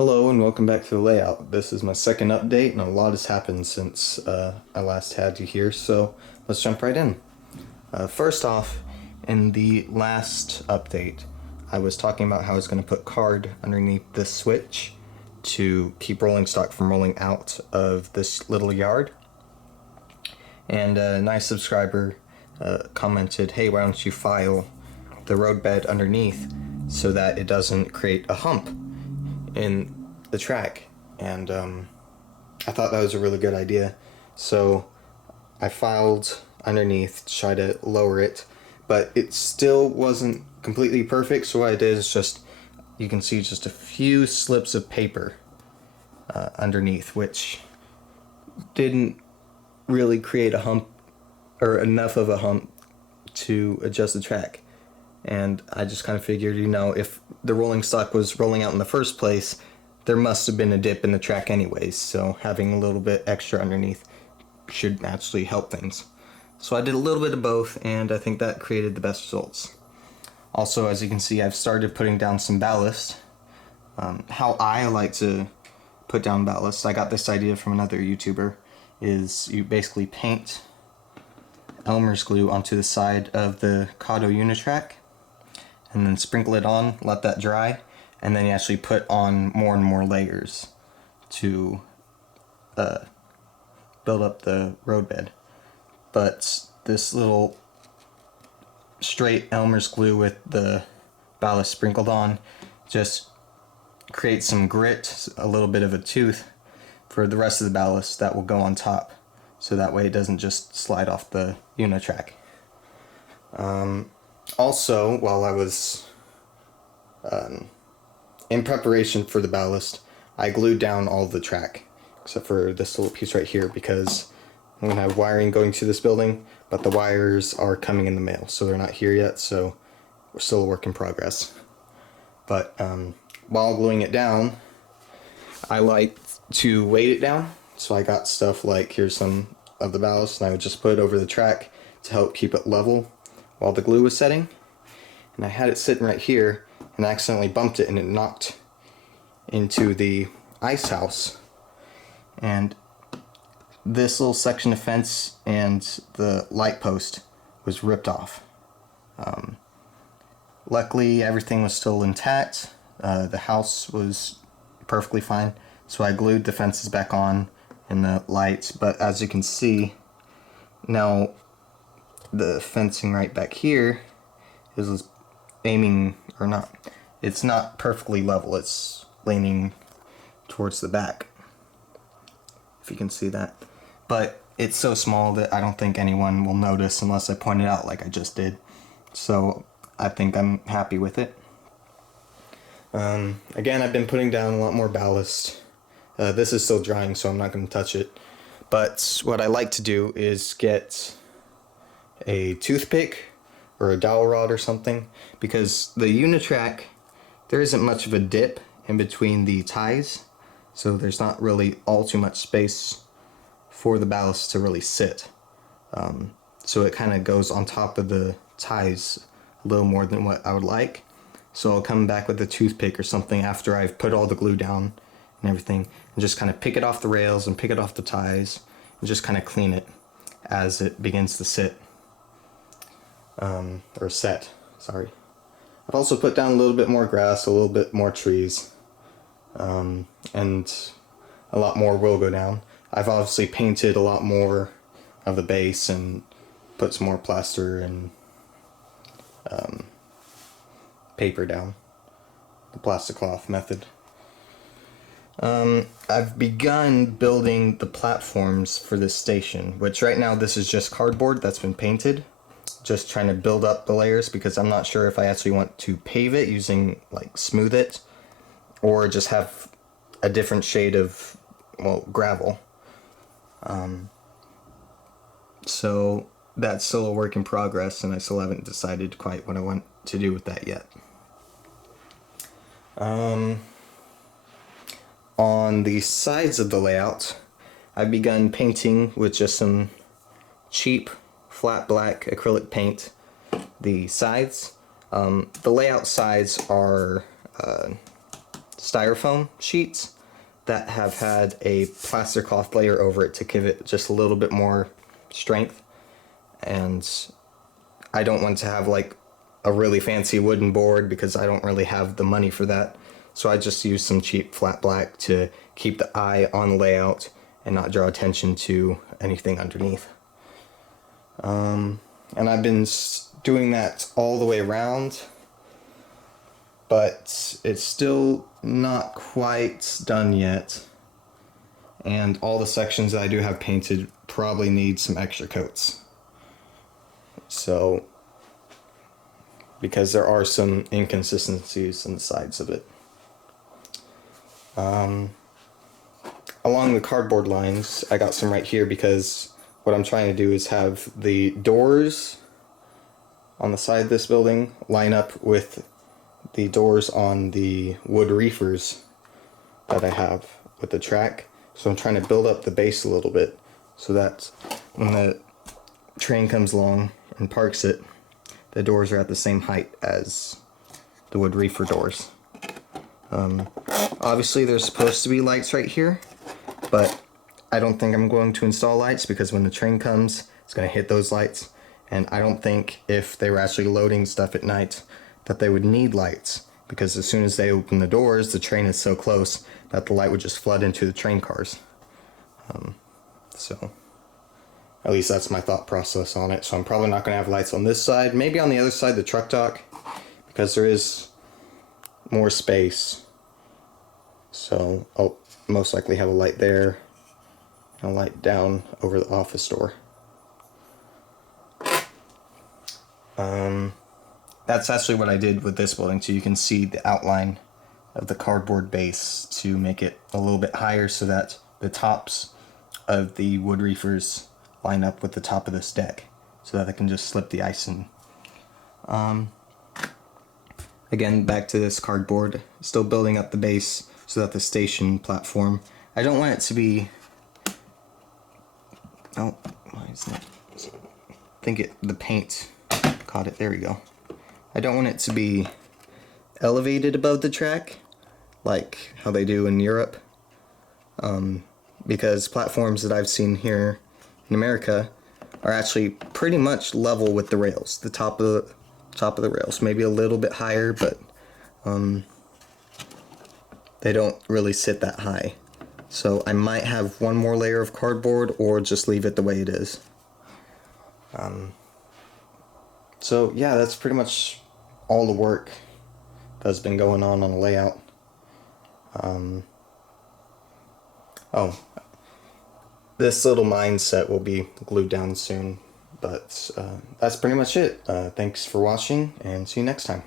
Hello and welcome back to the layout. This is my second update and a lot has happened since I last had you here, so let's jump right in. First off, in the last update, I was talking about how I was going to put card underneath this switch to keep rolling stock from rolling out of this little yard. And a nice subscriber commented, hey, why don't you file the roadbed underneath so that it doesn't create a hump in the track. And I thought that was a really good idea, so I filed underneath to try to lower it, but it still wasn't completely perfect. So what I did is just, you can see just a few slips of paper underneath, which didn't really create a hump or enough of a hump to adjust the track. And I just kind of figured, if the rolling stock was rolling out in the first place, there must have been a dip in the track anyways, so having a little bit extra underneath should actually help things. So I did a little bit of both, and I think that created the best results. Also, as you can see, I've started putting down some ballast. How I like to put down ballast, I got this idea from another YouTuber, is you basically paint Elmer's glue onto the side of the Unitrack, and then sprinkle it on, let that dry, and then you actually put on more and more layers to build up the roadbed. But this little straight Elmer's glue with the ballast sprinkled on just creates some grit, a little bit of a tooth for the rest of the ballast that will go on top, so that way it doesn't just slide off the Unitrack. Also, while I was in preparation for the ballast, I glued down all the track, except for this little piece right here, because I'm going to have wiring going to this building, but the wires are coming in the mail, so they're not here yet, so we're still a work in progress. But while gluing it down, I like to weight it down, so I got stuff like, here's some of the ballast, and I would just put it over the track to help keep it level while the glue was setting. And I had it sitting right here, and I accidentally bumped it, and it knocked into the ice house. And this little section of fence and the light post was ripped off. Luckily, everything was still intact. The house was perfectly fine, so I glued the fences back on and the lights. But as you can see, now the fencing right back here is aiming, or not, it's not perfectly level, it's leaning towards the back, if you can see that. But it's so small that I don't think anyone will notice unless I point it out like I just did. So I think I'm happy with it. Again, I've been putting down a lot more ballast. This is still drying, so I'm not going to touch it. But what I like to do is get a toothpick or a dowel rod or something, because the Unitrack, there isn't much of a dip in between the ties, so there's not really all too much space for the ballast to really sit. So it kind of goes on top of the ties a little more than what I would like. So I'll come back with a toothpick or something after I've put all the glue down and everything, and just kind of pick it off the rails and pick it off the ties, and just kind of clean it as it begins to sit. Or set, sorry. I've also put down a little bit more grass, a little bit more trees, and a lot more will go down. I've obviously painted a lot more of the base and put some more plaster and paper down, the plastic cloth method. I've begun building the platforms for this station, which right now this is just cardboard that's been painted. Just trying to build up the layers, because I'm not sure if I actually want to pave it using, like, smooth it, or just have a different shade of, well, gravel. So that's still a work in progress, and I still haven't decided quite what I want to do with that yet. On the sides of the layout, I've begun painting with just some cheap flat black acrylic paint the sides. The layout sides are styrofoam sheets that have had a plaster cloth layer over it to give it just a little bit more strength. And I don't want to have like a really fancy wooden board because I don't really have the money for that. So I just use some cheap flat black to keep the eye on the layout and not draw attention to anything underneath. And I've been doing that all the way around, but it's still not quite done yet. And all the sections that I do have painted probably need some extra coats. So, because there are some inconsistencies in the sides of it. Along the cardboard lines, I got some right here because what I'm trying to do is have the doors on the side of this building line up with the doors on the wood reefers that I have with the track. So I'm trying to build up the base a little bit so that when the train comes along and parks it, the doors are at the same height as the wood reefer doors. Obviously there's supposed to be lights right here, but I don't think I'm going to install lights because when the train comes, it's going to hit those lights. And I don't think if they were actually loading stuff at night that they would need lights, because as soon as they open the doors, the train is so close that the light would just flood into the train cars. So at least that's my thought process on it. So I'm probably not going to have lights on this side, maybe on the other side, the truck dock, because there is more space. So I'll most likely have a light there and a light down over the office door. That's actually what I did with this building, so you can see the outline of the cardboard base to make it a little bit higher so that the tops of the wood reefers line up with the top of this deck so that I can just slip the ice in. Again, back to this cardboard, still building up the base so that the station platform, I don't want it to be, oh, why is that? I think the paint caught it, there we go. I don't want it to be elevated above the track like how they do in Europe, because platforms that I've seen here in America are actually pretty much level with the rails, the top of the rails, maybe a little bit higher, but they don't really sit that high. So I might have one more layer of cardboard or just leave it the way it is. So yeah, that's pretty much all the work that's been going on the layout. Oh, this little mindset will be glued down soon, but that's pretty much it. Thanks for watching, and see you next time.